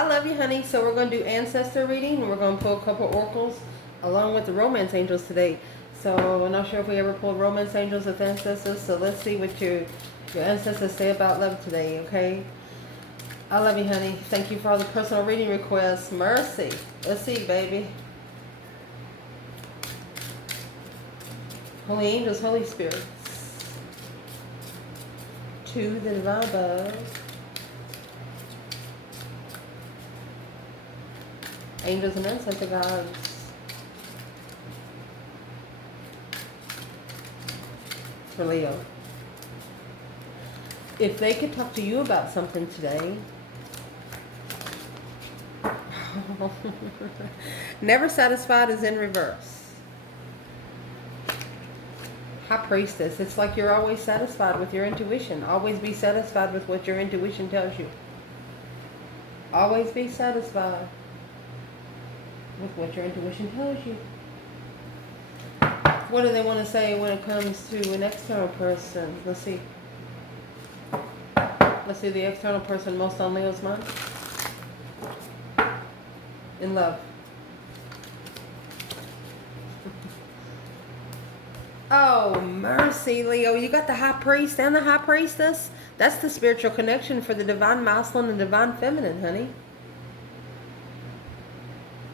I love you, honey. So we're going to do ancestor reading, and we're going to pull a couple oracles along with the romance angels today. So I'm not sure if we ever pulled romance angels with ancestors. So let's see what your ancestors say about love today, okay? I love you, honey. Thank you for all the personal reading requests. Mercy. Let's see, baby. Holy angels, Holy spirits. To the divine above. Angels and ancestor gods. For Leo. If they could talk to you about something today. Never satisfied is in reverse. High priestess. It's like you're always satisfied with your intuition. Always be satisfied with what your intuition tells you. Always be satisfied with what your intuition tells you. What do they want to say when it comes to an external person? Let's see. Let's see the external person most on Leo's mind. In love. Oh, mercy, Leo. You got the high priest and the high priestess. That's the spiritual connection for the divine masculine and divine feminine, honey.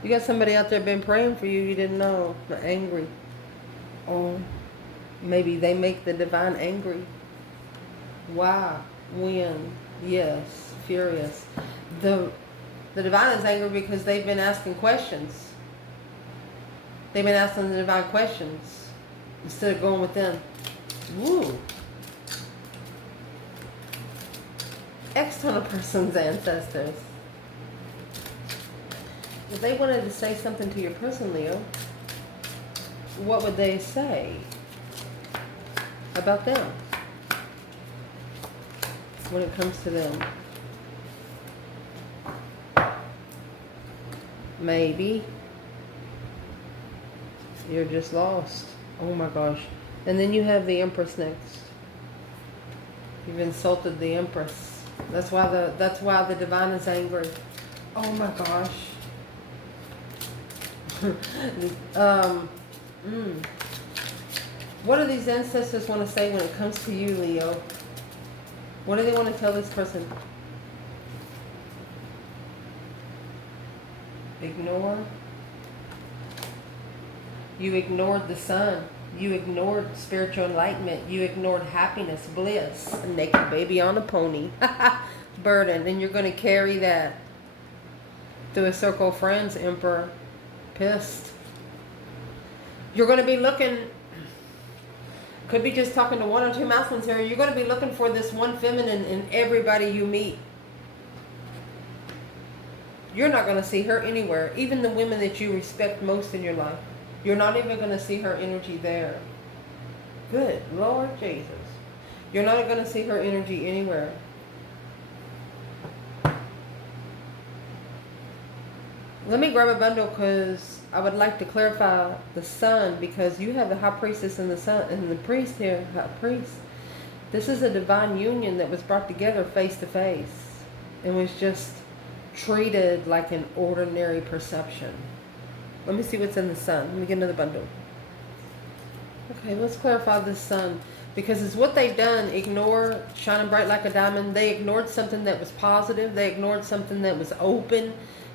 You got somebody out there been praying for you didn't know. They're angry. Oh, maybe they make the divine angry. Why? When? Yes. Furious. The divine is angry because they've been asking questions. They've been asking the divine questions instead of going with them. Woo. External person's ancestors. If they wanted to say something to your person, Leo, what would they say about them when it comes to them? Maybe you're just lost. Oh my gosh. And then you have the Empress next. You've insulted the Empress. That's why the divine is angry. Oh my gosh. What do these ancestors want to say when it comes to you, Leo? What do they want to tell this person? Ignore. You ignored the sun. You ignored spiritual enlightenment. You ignored happiness, bliss. A naked baby on a pony. Burden. And you're going to carry that through a circle of friends, Emperor. Pissed. You're going to be looking, could be just talking to one or two masculines here. You're going to be looking for this one feminine in everybody you meet. You're not going to see her anywhere. Even the women that you respect most in your life. You're not even going to see her energy there. Good Lord Jesus. You're not going to see her energy anywhere. Let me grab a bundle because I would like to clarify the sun, because you have the high priestess and the sun and the priest here, high priest. This is a divine union that was brought together face to face and was just treated like an ordinary perception. Let me see what's in the sun. Let me get another bundle. Okay, let's clarify this sun, because it's what they've done. Ignore, shining bright like a diamond. They ignored something that was positive. They ignored something that was open.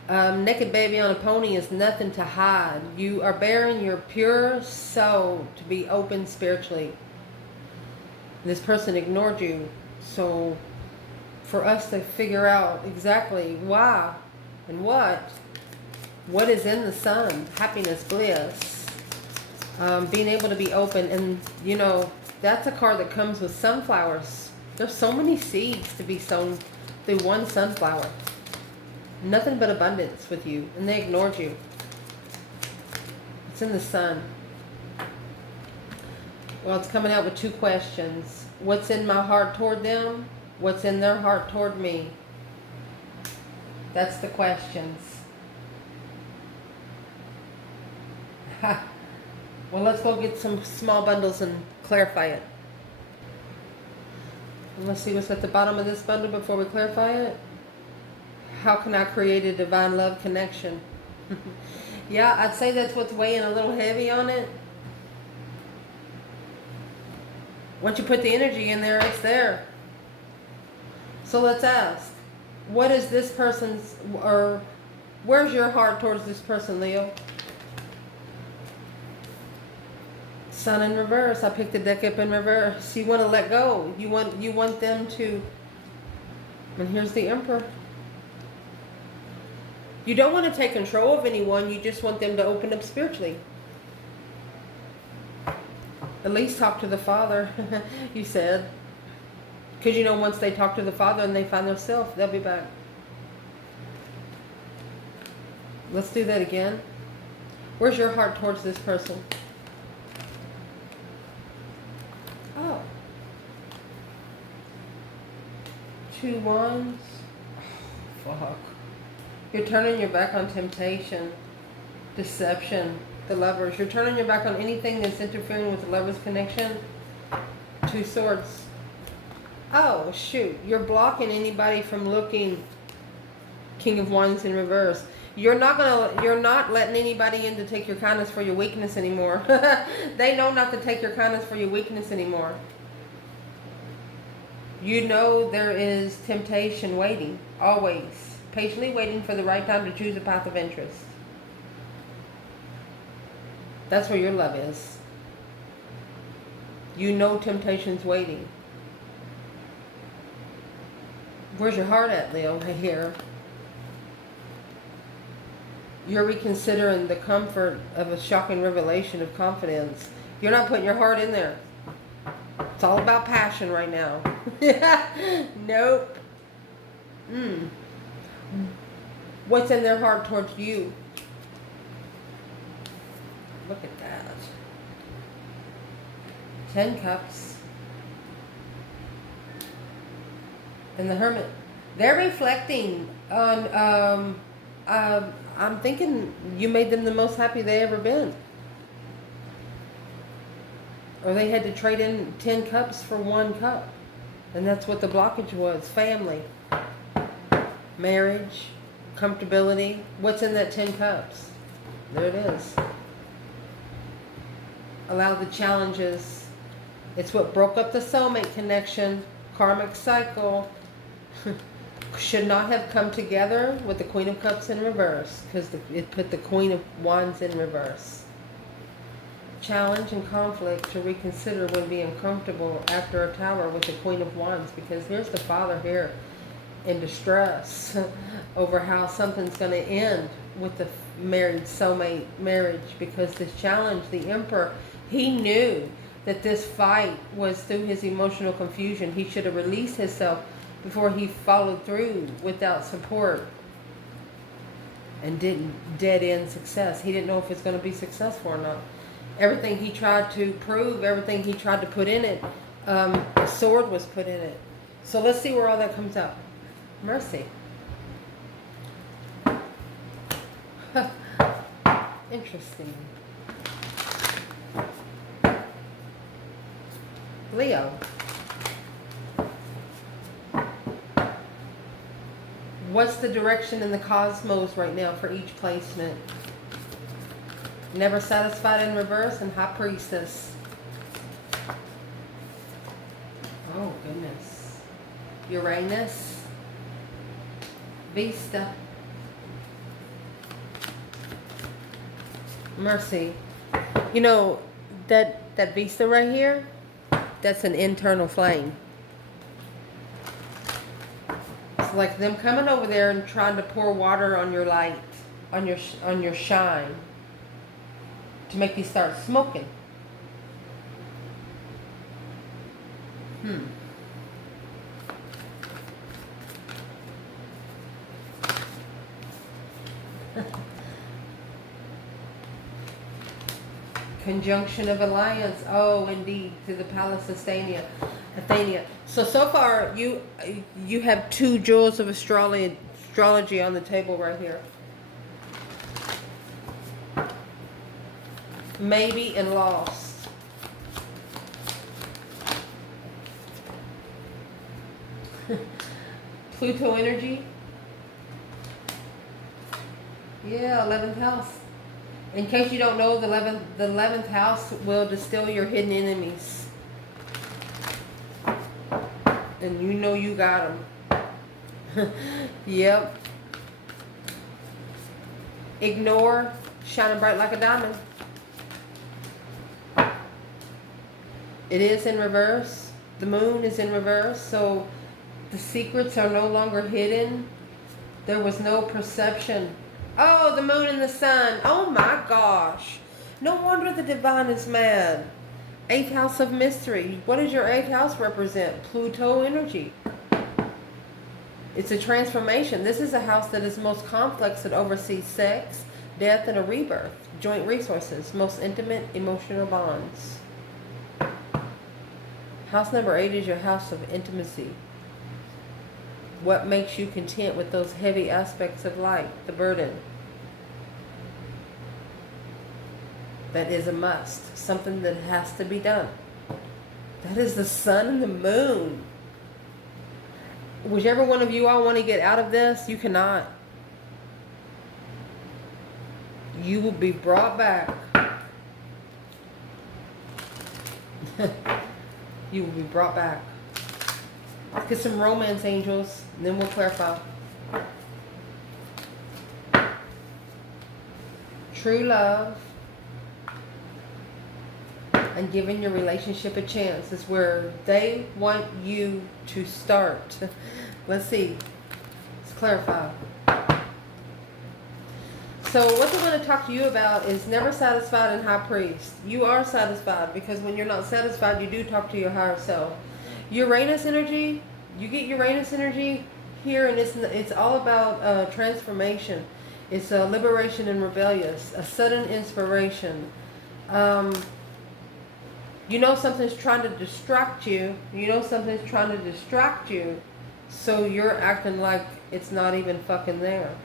Naked baby on a pony is nothing to hide. You are bearing your pure soul to be open spiritually. This person ignored you. So for us to figure out exactly why and what is in the sun, happiness, bliss, being able to be open. And you know, that's a card that comes with sunflowers. There's so many seeds to be sown through one sunflower. Nothing but abundance with you. And they ignored you. It's in the sun. Well, it's coming out with two questions. What's in my heart toward them? What's in their heart toward me? That's the questions. Ha. Well, let's go get some small bundles and clarify it. And let's see what's at the bottom of this bundle before we clarify it. How can I create a divine love connection? Yeah, I'd say that's what's weighing a little heavy on it. Once you put the energy in there, it's there. So let's ask, what is this person's, or where's your heart towards this person, Leo? Sun in reverse. I picked the deck up in reverse. You want to let go. You want them to, and here's the Emperor. You don't want to take control of anyone. You just want them to open up spiritually. At least talk to the Father, you said. Because you know, once they talk to the Father and they find themselves, they'll be back. Let's do that again. Where's your heart towards this person? Oh. 2 wands. Oh, fuck. You're turning your back on temptation, deception, the Lovers. You're turning your back on anything that's interfering with the Lovers connection. 2 swords. Oh, shoot. You're blocking anybody from looking. King of Wands in reverse. You're not letting anybody in to take your kindness for your weakness anymore. They know not to take your kindness for your weakness anymore. You know there is temptation waiting, always. Patiently waiting for the right time to choose a path of interest. That's where your love is. You know temptation's waiting. Where's your heart at, Leo? Right here. You're reconsidering the comfort of a shocking revelation of confidence. You're not putting your heart in there. It's all about passion right now. Nope. What's in their heart towards you? Look at that. 10 cups. And the Hermit. They're reflecting on, I'm thinking you made them the most happy they ever been. Or they had to trade in 10 cups for 1 cup. And that's what the blockage was. Family. Marriage. Comfortability. What's in that 10 cups? There it is. Allow the challenges. It's what broke up the soulmate connection. Karmic cycle. Should not have come together with the Queen of Cups in reverse, because it put the Queen of Wands in reverse. Challenge and conflict to reconsider when being comfortable after a Tower with the Queen of Wands, because here's the Father here in distress over how something's going to end with the married soulmate marriage, because this challenge, the Emperor, he knew that this fight was through his emotional confusion. He should have released himself before he followed through without support and didn't dead end success. He didn't know if it's going to be successful or not. Everything he tried to prove, everything he tried to put in it, a sword was put in it. So let's see where all that comes out. Mercy. Interesting. Leo. What's the direction in the cosmos right now for each placement? Never Satisfied in reverse and High Priestess. Oh, goodness. Uranus. Vista. Mercy. You know, that Vista right here, that's an internal flame. It's like them coming over there and trying to pour water on your light, on your shine, to make you start smoking. Conjunction of alliance. Oh, indeed, to the Palace of Athenia. So far, you have 2 jewels of astrology on the table right here. Maybe and lost. Pluto energy. Yeah, 11th house. In case you don't know, the 11th house will distill your hidden enemies. And you know you got them. Yep. Ignore, shining bright like a diamond. It is in reverse. The moon is in reverse, so the secrets are no longer hidden. There was no perception. Oh, the moon and the sun. Oh my gosh. No wonder the divine is mad. 8th house of mystery. What does your 8th house represent? Pluto energy. It's a transformation. This is a house that is most complex, that oversees sex, death, and a rebirth. Joint resources. Most intimate emotional bonds. House number 8 is your house of intimacy. What makes you content with those heavy aspects of life, the burden? That is a must. Something that has to be done. That is the sun and the moon. Whichever one of you all want to get out of this, you cannot. You will be brought back. You will be brought back. Let's get some romance, angels, and then we'll clarify. True love and giving your relationship a chance is where they want you to start. Let's see. Let's clarify. So what they want to talk to you about is never satisfied in High Priest. You are satisfied, because when you're not satisfied, you do talk to your higher self. Uranus energy, you get Uranus energy here, and it's all about transformation. It's a liberation and rebellious, a sudden inspiration. You know something's trying to distract you. You know something's trying to distract you, so you're acting like it's not even fucking there.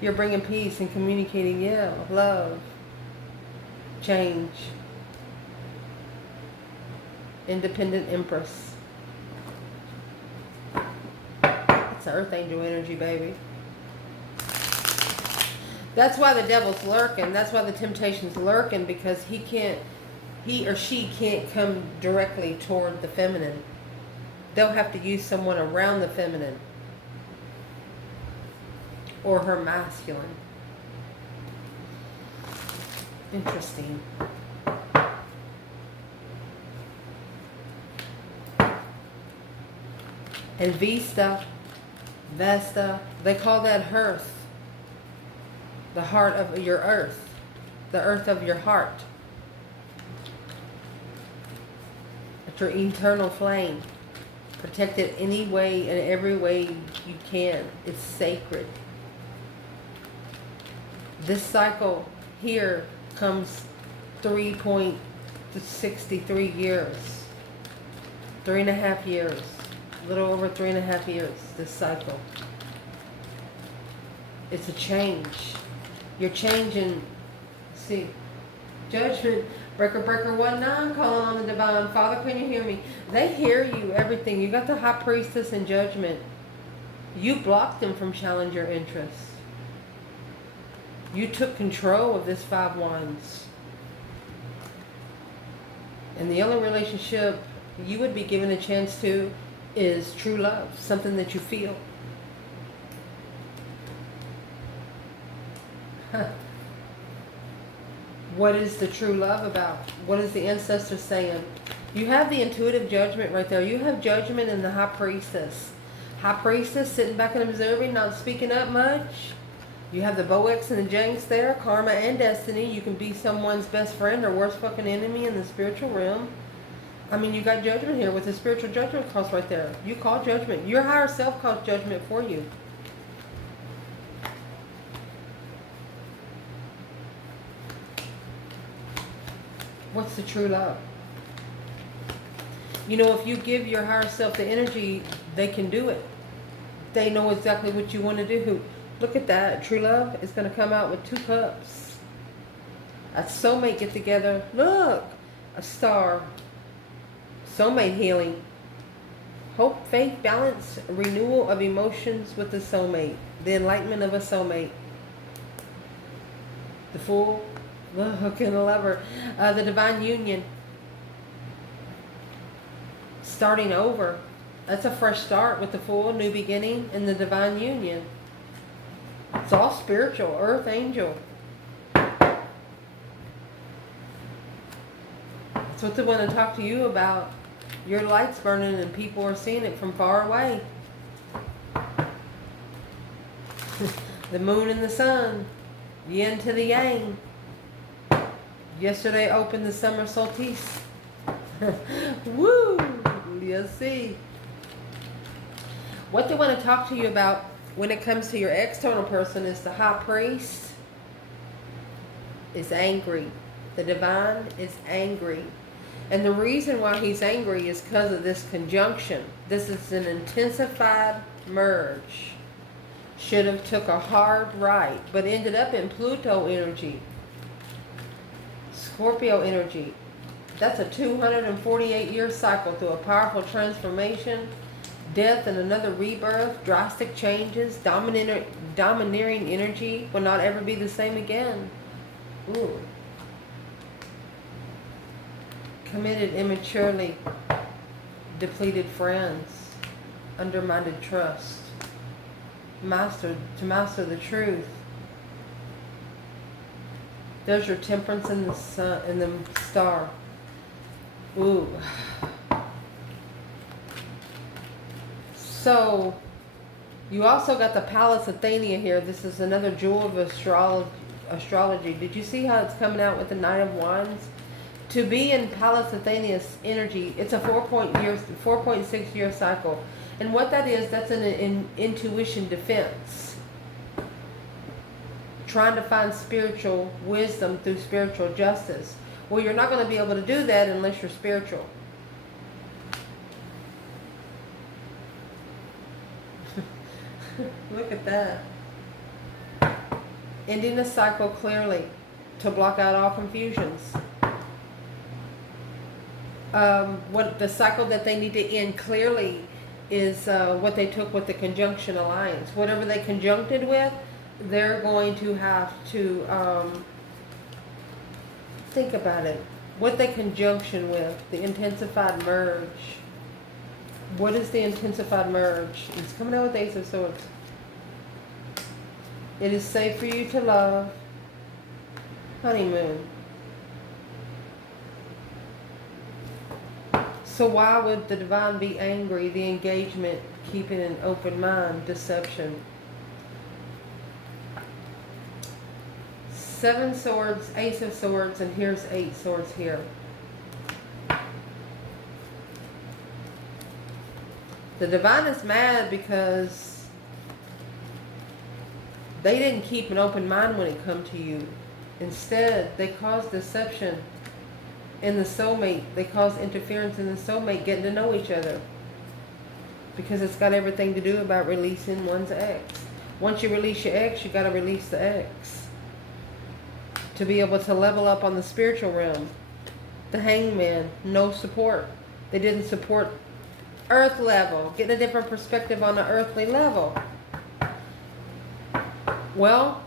You're bringing peace and communicating, yeah, love, change. Independent Empress. It's Earth Angel energy, baby. That's why the devil's lurking. That's why the temptation's lurking, because he or she can't come directly toward the feminine. They'll have to use someone around the feminine or her masculine. Interesting. And Vesta, they call that hearth. The heart of your earth. The earth of your heart. It's your eternal flame. Protect it any way and every way you can. It's sacred. This cycle here comes 3.63 years. 3.5 years. A little over 3.5 years, this cycle. It's a change. You're changing. See, judgment. Breaker 19, calling on the divine. Father, can you hear me? They hear you, everything. You got the high priestess in judgment. You blocked them from challenge your interests. You took control of this 5 wands. And the only relationship you would be given a chance to is true love. Something that you feel. What is the true love about? What is the ancestor saying? You have the intuitive judgment right there. You have judgment in the high priestess. High priestess sitting back and observing, not speaking up much. You have the Boex and the Janks there, karma and destiny. You can be someone's best friend or worst fucking enemy in the spiritual realm. I mean, you got judgment here with the spiritual judgment cross right there. You call judgment. Your higher self calls judgment for you. What's the true love? You know, if you give your higher self the energy, they can do it. They know exactly what you want to do. Look at that. True love is going to come out with 2 cups. A soulmate get together. Look. A star. Soulmate healing. Hope, faith, balance, renewal of emotions with the soulmate. The enlightenment of a soulmate. The Fool, the Hook and the Lover. The divine union. Starting over. That's a fresh start with the Fool, new beginning, and the divine union. It's all spiritual, earth angel. That's what they want to talk to you about. Your light's burning and people are seeing it from far away. The moon and the sun. Yin to the yang. Yesterday opened the summer solstice. Woo! You'll see. What they want to talk to you about when it comes to your external person is the high priest is angry. The divine is angry. And the reason why he's angry is because of this conjunction. This is an intensified merge. Should have took a hard right, but ended up in Pluto energy. Scorpio energy. That's a 248-year cycle through a powerful transformation, death and another rebirth, drastic changes, domineering energy will not ever be the same again. Ooh. Committed immaturely, depleted friends, undermined trust, to master the truth. There's your temperance in the sun, in the star. Ooh. So, you also got the Pallas Athenia here. This is another jewel of astrology. Did you see how it's coming out with the Knight of Wands? To be in Pallas Athenia's energy, it's a 4.6 year cycle. And what that is, that's an intuition defense. Trying to find spiritual wisdom through spiritual justice. Well, you're not going to be able to do that unless you're spiritual. Look at that. Ending the cycle clearly to block out all confusions. What the cycle that they need to end clearly is what they took with the conjunction alliance. Whatever they conjuncted with, they're going to have to think about it. What they conjunction with, the intensified merge. What is the intensified merge? It's coming out with the Ace of Swords. It is safe for you to love. Honeymoon. So why would the divine be angry? The engagement, keeping an open mind, deception. 7 swords, Ace of Swords, and here's 8 swords here. The divine is mad because they didn't keep an open mind when it come to you. Instead, they caused deception in the soulmate. They caused interference in the soulmate getting to know each other. Because it's got everything to do about releasing one's ex. Once you release your ex, you got to release the ex. To be able to level up on the spiritual realm. The Hangman, no support. They didn't support earth level. Getting a different perspective on the earthly level. Well,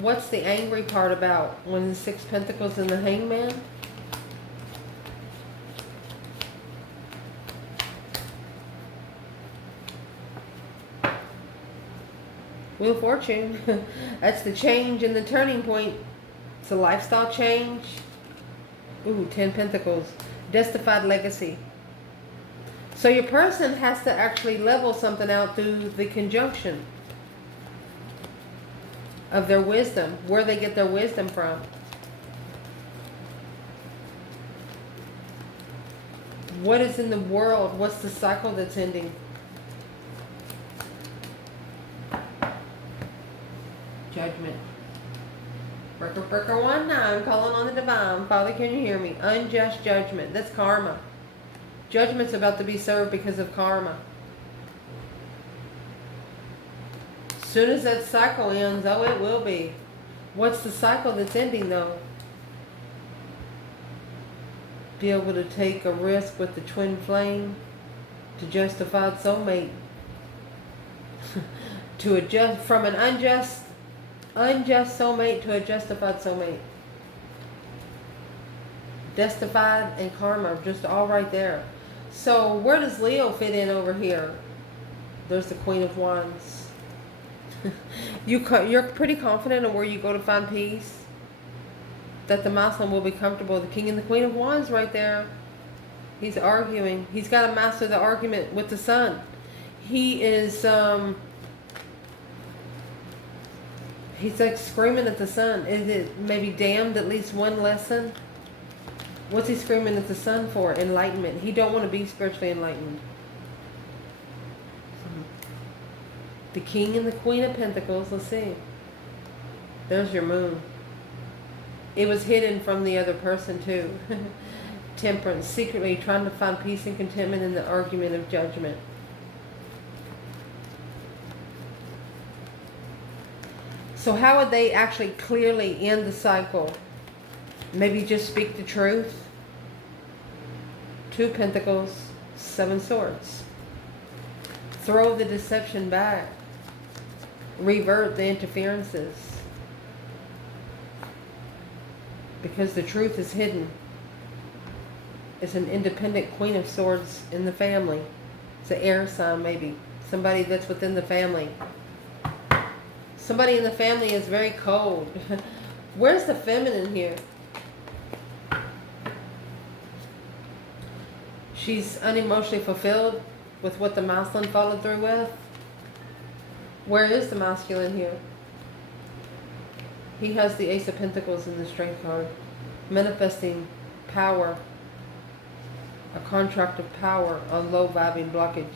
what's the angry part about when the 6 Pentacles and the Hangman? Wheel of Fortune. That's the change and the turning point. It's a lifestyle change. Ooh, 10 Pentacles. Justified legacy. So your person has to actually level something out through the conjunction of their wisdom. Where they get their wisdom from. What is in the world? What's the cycle that's ending? Judgment. Breaker 19, calling on the divine. Father, can you hear me? Unjust judgment. That's karma. Judgment's about to be served because of karma. As soon as that cycle ends, oh, it will be. What's the cycle that's ending, though? be able to take a risk with the twin flame to justified soulmate. To adjust from an unjust soulmate to a justified soulmate. Justified and karma, just all right there. So where does Leo fit in over here? There's the Queen of Wands. You're pretty confident in where you go to find peace. That the Muslim will be comfortable. The King and the Queen of Wands right there. He's arguing. He's got to master the argument with the Sun. He is, he's like screaming at the Sun. Is it maybe damned at least one lesson? What's he screaming at the Sun for? Enlightenment. He don't want to be spiritually enlightened. The King and the Queen of Pentacles. Let's see. There's your Moon. It was hidden from the other person too. Temperance. Secretly trying to find peace and contentment in the argument of judgment. So how would they actually clearly end the cycle? Maybe just speak the truth. 2 Pentacles, 7 Swords. Throw the deception back. Revert the interferences. Because the truth is hidden. It's an independent Queen of Swords in the family. It's an air sign maybe. Somebody that's within the family. Somebody in the family is very cold. Where's the feminine here? She's unemotionally fulfilled with what the masculine followed through with. Where is the masculine here? He has the Ace of Pentacles in the Strength card. Manifesting power. A contract of power on low vibing blockage.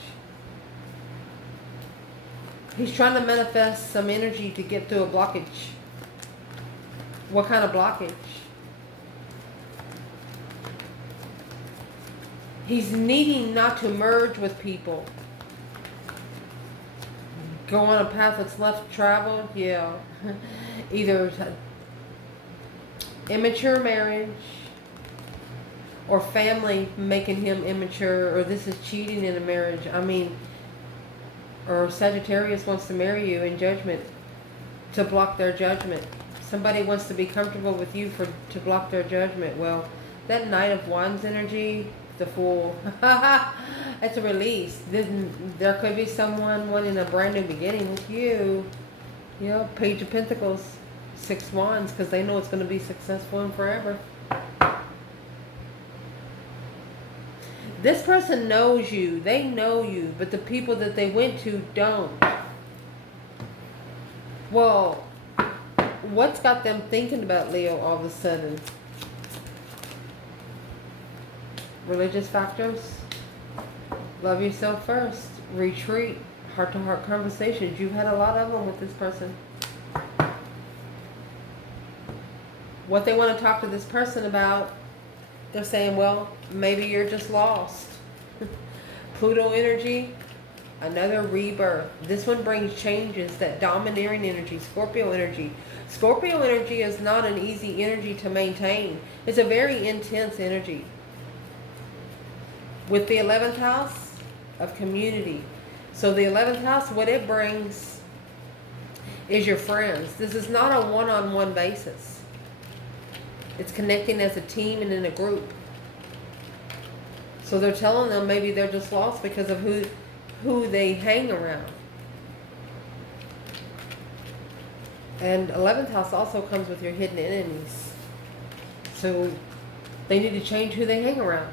He's trying to manifest some energy to get through a blockage. What kind of blockage? He's needing not to merge with people. Go on a path that's less traveled, yeah. Either immature marriage or family making him immature, or this is cheating in a marriage. I mean, or Sagittarius wants to marry you in judgment to block their judgment. Somebody wants to be comfortable with you to block their judgment. Well, that Knight of Wands energy, the Fool, it's a release. There could be someone wanting a brand new beginning with you. Yeah, Page of Pentacles, 6 Wands, because they know it's going to be successful and forever. This person knows you. They know you, but the people that they went to don't. Well, what's got them thinking about Leo all of a sudden? Religious factors. Love yourself first. Retreat. Heart-to-heart conversations. You've had a lot of them with this person. What they want to talk to this person about, they're saying, well, maybe you're just lost. Pluto energy, another rebirth. This one brings changes, that domineering energy, Scorpio energy. Scorpio energy is not an easy energy to maintain. It's a very intense energy. With the 11th house of community. So the 11th house, what it brings is your friends. This is not a one-on-one basis. It's connecting as a team and in a group. So they're telling them maybe they're just lost because of who they hang around. And 11th house also comes with your hidden enemies. So they need to change who they hang around.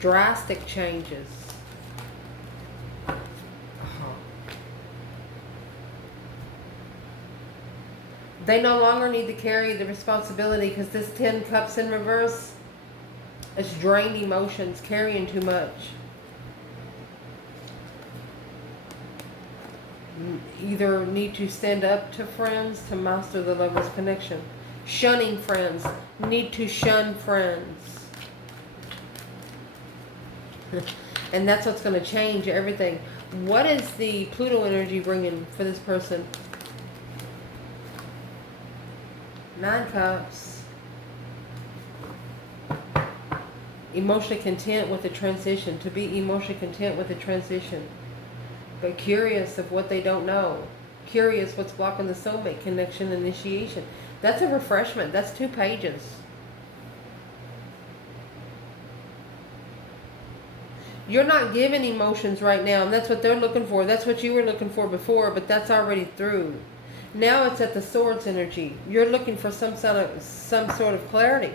Drastic changes. They no longer need to carry the responsibility because this 10 cups in reverse, it's drained emotions, carrying too much. Either need to stand up to friends to master the lover's connection. Shunning friends. Need to shun friends. And that's what's going to change everything. What is the Pluto energy bringing for this person? 9 cups. Emotionally content with the transition. To be emotionally content with the transition. But curious of what they don't know. Curious what's blocking the soulmate connection initiation. That's a refreshment. That's 2 pages. You're not given emotions right now, and that's what they're looking for. That's what you were looking for before, but that's already through. Now it's at the swords energy. You're looking for some sort of clarity.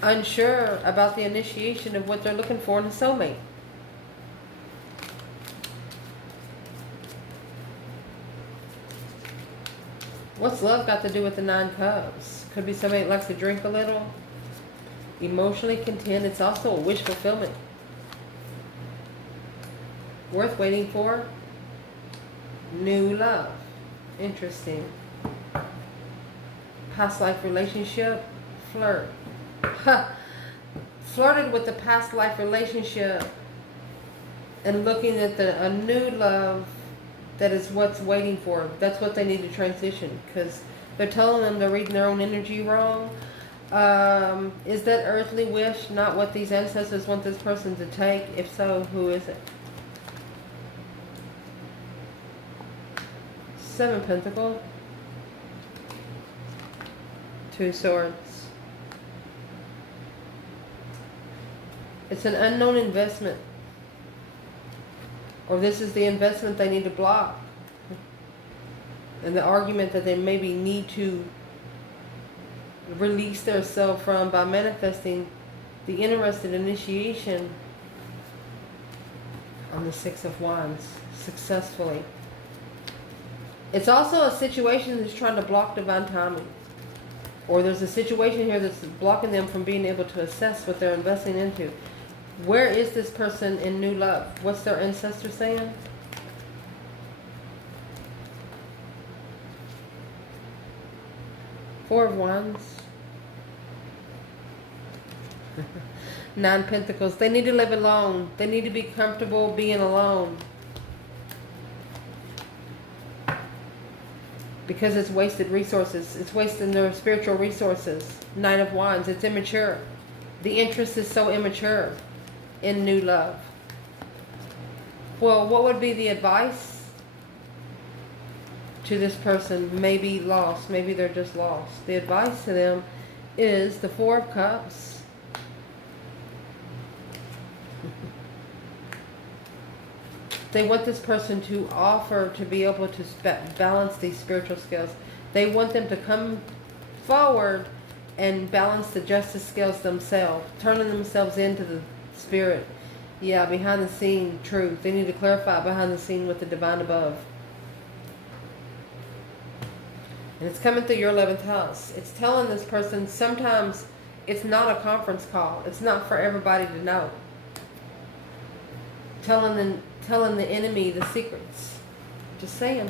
Unsure about the initiation of what they're looking for in a soulmate. What's love got to do with the 9 cups? Could be somebody that likes to drink a little. Emotionally content. It's also a wish fulfillment. Worth waiting for. New love. Interesting. Past life relationship. Flirt. Flirted with the past life relationship and looking at a new love that is what's waiting for. That's what they need to transition, because they're telling them they're reading their own energy wrong. Is that earthly wish not what these ancestors want this person to take? If so, who is it? 7 Pentacles. 2 Swords. It's an unknown investment. Or this is the investment they need to block. And the argument that they maybe need to release themselves from by manifesting the interested initiation on the 6 of Wands successfully. It's also a situation that's trying to block divine timing. Or there's a situation here that's blocking them from being able to assess what they're investing into. Where is this person in new love? What's their ancestor saying? Four of Wands. 9 Pentacles. They need to live alone. They need to be comfortable being alone. Because it's wasted resources. It's wasting their spiritual resources. 9 of Wands. It's immature. The interest is so immature in new love. Well, what would be the advice to this person? Maybe lost. Maybe they're just lost. The advice to them is the 4 of Cups. They want this person to offer to be able to balance these spiritual scales. They want them to come forward and balance the justice scales themselves, turning themselves into the spirit. Yeah, behind the scene truth. They need to clarify behind the scene with the divine above. And it's coming through your 11th house. It's telling this person sometimes it's not a conference call. It's not for everybody to know. Telling the enemy the secrets. Just saying.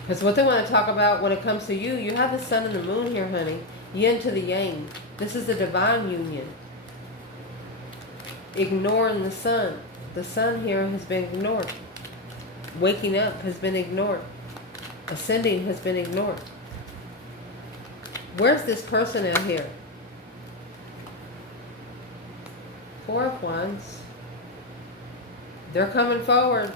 Because what they want to talk about when it comes to you, you have the sun and the moon here, honey. Yin to the yang. This is a divine union. Ignoring the sun. The sun here has been ignored. Waking up has been ignored. Ascending has been ignored. Where's this person out here? 4 of Wands. They're coming forward.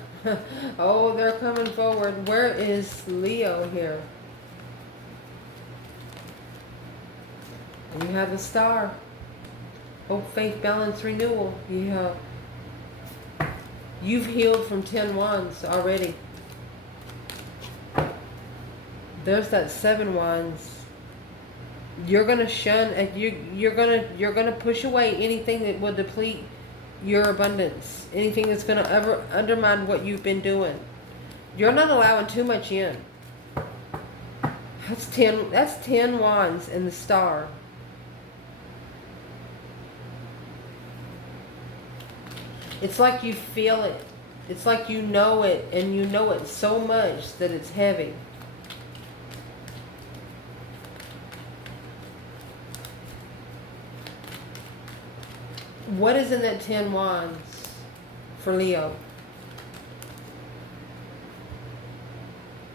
Oh, they're coming forward. Where is Leo here? And you have the Star. Hope, faith, balance, renewal. You've healed from 10 Wands already. There's that 7 Wands. You're gonna shun and you're gonna push away anything that will deplete your abundance. Anything that's gonna ever undermine what you've been doing. You're not allowing too much in. That's 10 Wands in the Star. It's like you feel it. It's like you know it, and you know it so much that it's heavy. What is in that 10 Wands for Leo?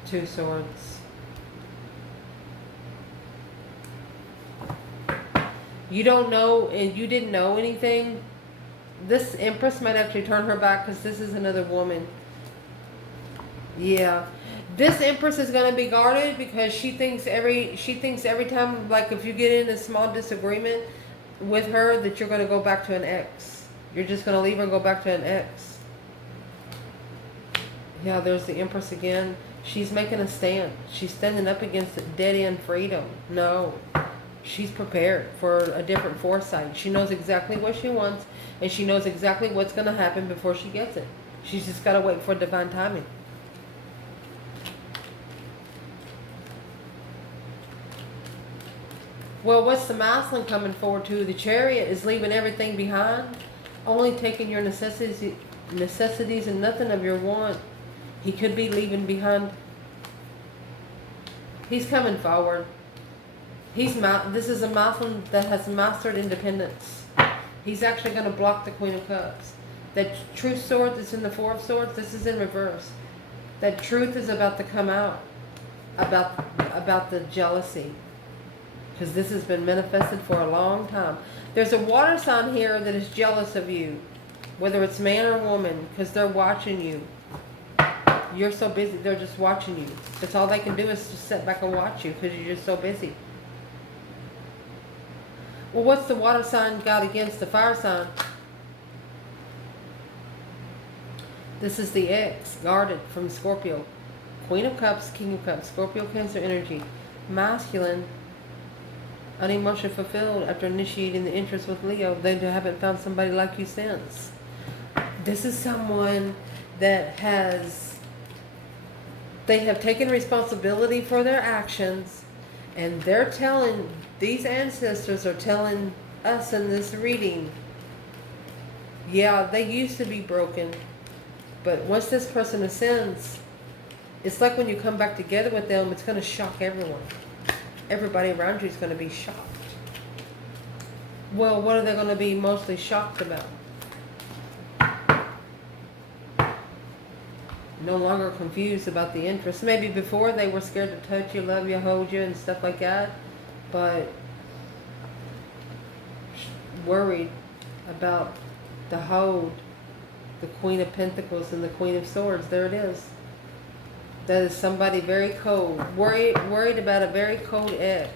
2 Swords. You don't know, and you didn't know anything. This Empress might actually turn her back because this is another woman. Yeah. This Empress is going to be guarded because she thinks every time, like if you get in a small disagreement with her, that you're going to go back to an ex. You're just going to leave her and go back to an ex. Yeah, there's the Empress again. She's making a stand. She's standing up against dead-end freedom. No. She's prepared for a different foresight. She knows exactly what she wants, and she knows exactly what's going to happen before she gets it. She's just got to wait for divine timing. Well, what's the masculine coming forward to? The Chariot is leaving everything behind, only taking your necessities and nothing of your want. He could be leaving behind. He's coming forward. This is a masculine that has mastered independence. He's actually going to block the Queen of Cups. That true sword that's in the Four of Swords, this is in reverse. That truth is about to come out about the jealousy. Because this has been manifested for a long time. There's a water sign here that is jealous of you. Whether it's man or woman. Because they're watching you. You're so busy. They're just watching you. That's all they can do is just sit back and watch you. Because you're just so busy. Well, what's the water sign got against the fire sign? This is the X. Guarded from Scorpio. Queen of Cups, King of Cups. Scorpio, Cancer energy. Masculine. Unemotionally fulfilled after initiating the interest with Leo. They haven't found somebody like you since. This is someone that they have taken responsibility for their actions, and they're telling, these ancestors are telling us in this reading, yeah, they used to be broken, but once this person ascends, it's like when you come back together with them, it's going to shock everyone. Everybody around you is going to be shocked. Well, what are they going to be mostly shocked about? No longer confused about the interest. Maybe before they were scared to touch you, love you, hold you, and stuff like that. But worried about the hold, the Queen of Pentacles and the Queen of Swords. There it is. That is somebody very cold. Worried about a very cold ex.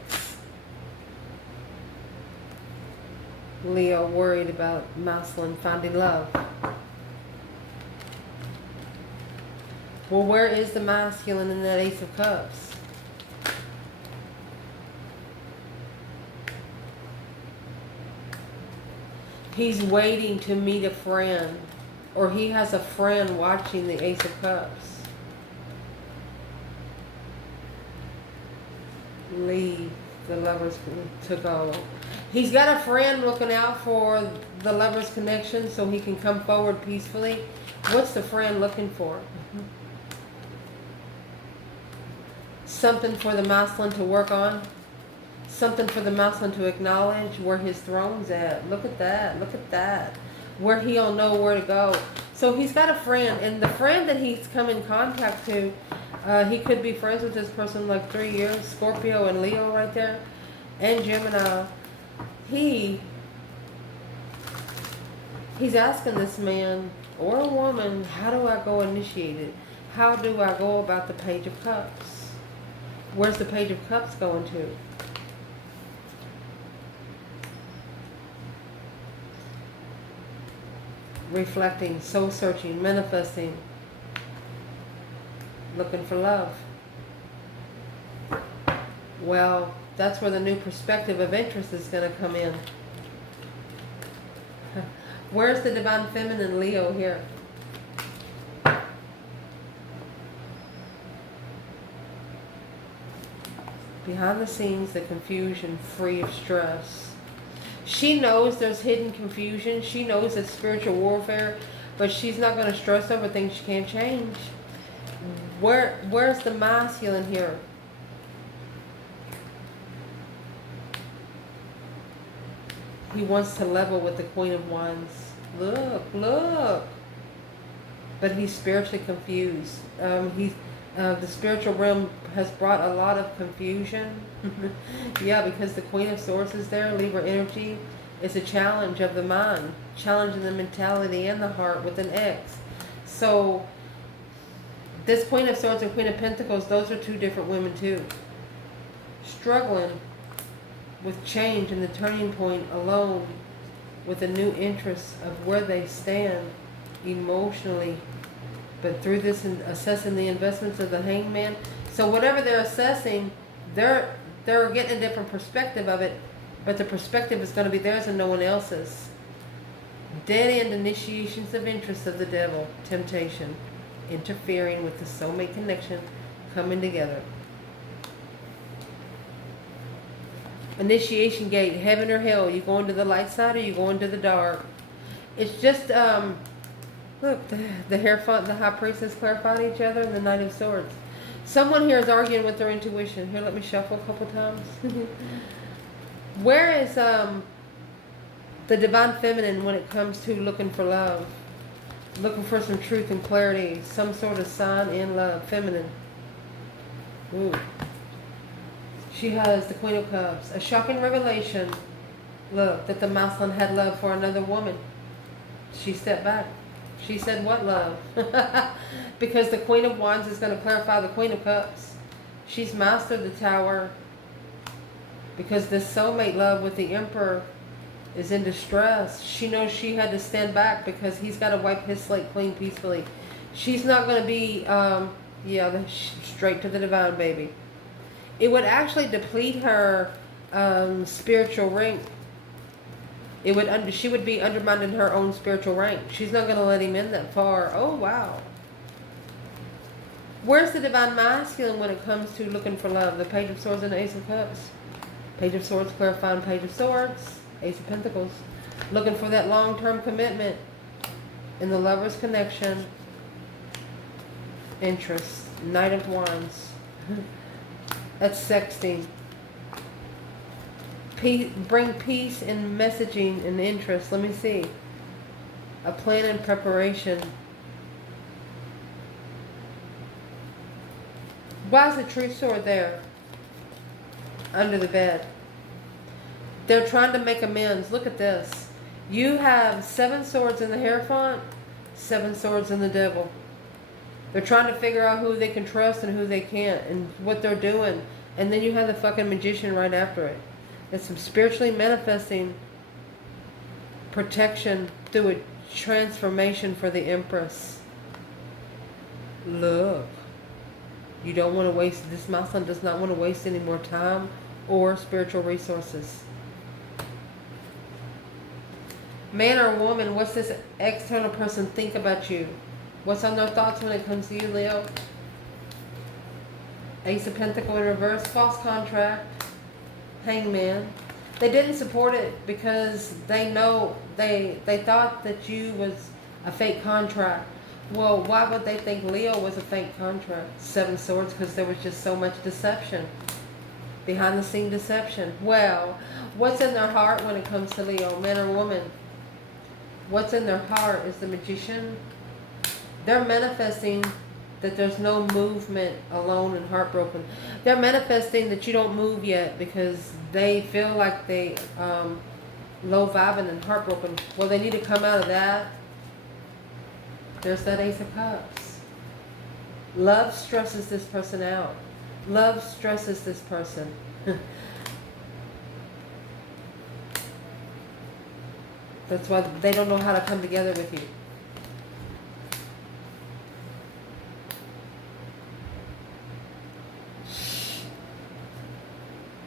Leo worried about masculine finding love. Well, where is the masculine in that Ace of Cups? He's waiting to meet a friend. Or he has a friend watching the Ace of Cups. Leave. The Lovers to go. He's got a friend looking out for the Lovers connection so he can come forward peacefully. What's the friend looking for? Something for the masculine to work on. Something for the masculine to acknowledge where his throne's at. Look at that. Look at that. Where he'll know where to go. So he's got a friend. And the friend that he's come in contact to, he could be friends with this person like 3 years. Scorpio and Leo right there. And Gemini. He's asking this man or a woman, how do I go initiate it? How do I go about the Page of Cups? Where's the Page of Cups going to? Reflecting, soul searching, manifesting, looking for love. Well, that's where the new perspective of interest is going to come in. Where's the divine feminine Leo here? Behind the scenes, the confusion, free of stress. She knows there's hidden confusion. She knows it's spiritual warfare, but she's not going to stress over things she can't change. Where's the masculine here? He wants to level with the Queen of Wands. Look, look. But he's spiritually confused. He's The spiritual realm has brought a lot of confusion. Yeah, because the Queen of Swords is there, Libra energy. It's a challenge of the mind, challenging the mentality and the heart with an X. So this Queen of Swords and Queen of Pentacles, those are two different women too. Struggling with change and the turning point alone with a new interest of where they stand emotionally. But through this and assessing the investments of the Hangman. So whatever they're assessing, they're getting a different perspective of it. But the perspective is going to be theirs and no one else's. Dead end initiations of interest of the devil. Temptation. Interfering with the soulmate connection. Coming together. Initiation gate. Heaven or hell. You going to the light side or you going to the dark? It's just... Look, the Hierophant and the High Priestess clarified each other, and the Knight of Swords. Someone here is arguing with their intuition. Here, let me shuffle a couple times. Where is the Divine Feminine when it comes to looking for love? Looking for some truth and clarity. Some sort of sign in love. Feminine. Ooh. She has the Queen of Cups. A shocking revelation. Look, that the Maslin had love for another woman. She stepped back. She said, what love? Because the Queen of Wands is going to clarify the Queen of Cups. She's mastered the Tower. Because this soulmate love with the Emperor is in distress. She knows she had to stand back because he's got to wipe his slate clean peacefully. She's not going to be, straight to the divine, baby. It would actually deplete her spiritual rank. She would be undermining her own spiritual rank. She's not going to let him in that far. Oh, wow. Where's the Divine Masculine when it comes to looking for love? The Page of Swords and the Ace of Cups. Page of Swords clarifying Page of Swords. Ace of Pentacles. Looking for that long-term commitment in the lover's connection. Interest. Knight of Wands. That's sexting. Bring peace and messaging and interest. Let me see. A plan and preparation. Why is the True Sword there? Under the bed. They're trying to make amends. Look at this. You have 7 swords in the Hierophant, 7 swords in the Devil. They're trying to figure out who they can trust and who they can't and what they're doing. And then you have the fucking Magician right after it. It's some spiritually manifesting protection through a transformation for the Empress. Look. You don't want to waste, this Maslin does not want to waste any more time or spiritual resources. Man or woman, what's this external person think about you? What's on their thoughts when it comes to you, Leo? Ace of Pentacles in reverse, false contract. Hangman. They didn't support it because they know they thought that you was a fake contract. Well, why would they think Leo was a fake contract? 7 swords, because there was just so much deception. Behind the scene deception. Well, what's in their heart when it comes to Leo, man or woman? What's in their heart is the Magician. They're manifesting that there's no movement, alone and heartbroken. They're manifesting that you don't move yet because they feel like they low vibing and heartbroken. Well, they need to come out of that. There's that Ace of Cups. Love stresses this person out. Love stresses this person. That's why they don't know how to come together with you.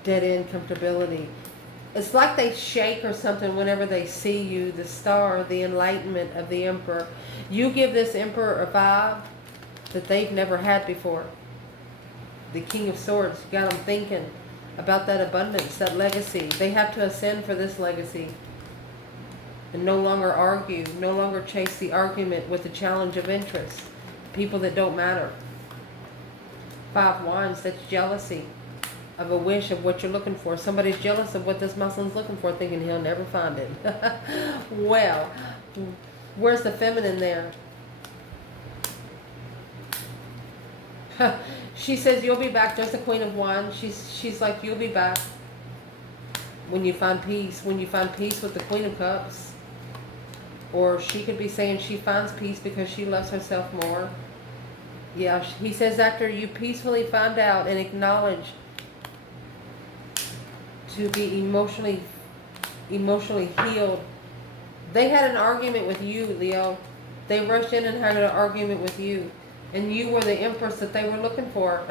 Dead end comfortability. It's like they shake or something whenever they see you, the star, the enlightenment of the Emperor. You give this Emperor a vibe that they've never had before. The King of Swords got them thinking about that abundance, that legacy. They have to ascend for this legacy. And no longer argue, no longer chase the argument with the challenge of interest. People that don't matter. 5 Wands, that's jealousy. Of a wish of what you're looking for. Somebody's jealous of what this Muslim's looking for, thinking he'll never find it. Well, where's the feminine there? She says you'll be back. There's the Queen of Wands. She's like, you'll be back when you find peace. When you find peace with the Queen of Cups. Or she could be saying she finds peace because she loves herself more. Yeah, he says after you peacefully find out and acknowledge to be emotionally healed. They had an argument with you, Leo. They rushed in and had an argument with you. And you were the empress that they were looking for.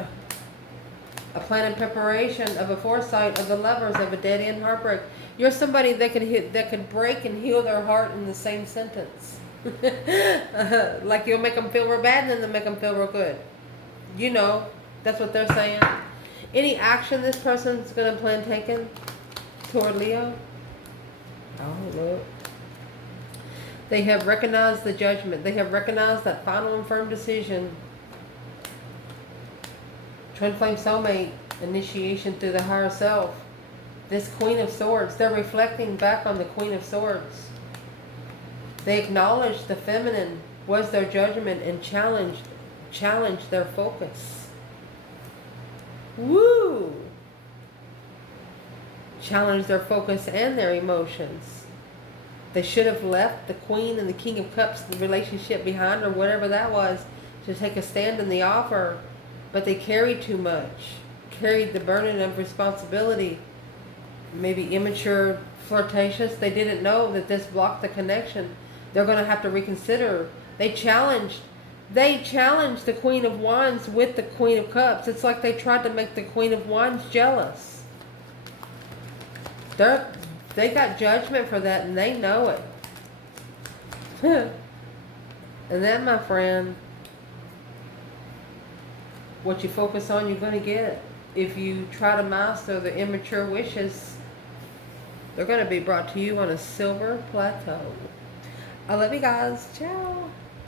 A plan and preparation of a foresight of the lovers of a dead end heartbreak. You're somebody that could break and heal their heart in the same sentence. Like you'll make them feel real bad and then they'll make them feel real good. You know, that's what they're saying. Any action this person's going to plan taking toward Leo? Oh, look. They have recognized the judgment. They have recognized that final and firm decision. Twin flame soulmate, initiation through the higher self. This Queen of Swords, they're reflecting back on the Queen of Swords. They acknowledged the feminine was their judgment and challenged their focus. Woo! Challenged their focus and their emotions. They should have left the Queen and the King of Cups, the relationship behind, or whatever that was, to take a stand in the offer. But they carried too much. Carried the burden of responsibility. Maybe immature, flirtatious. They didn't know that this blocked the connection. They're going to have to reconsider. They challenged the Queen of Wands with the Queen of Cups. It's like they tried to make the Queen of Wands jealous. They got judgment for that and they know it. And that, my friend, what you focus on, you're going to get. If you try to master the immature wishes, they're going to be brought to you on a silver plateau. I love you guys. Ciao.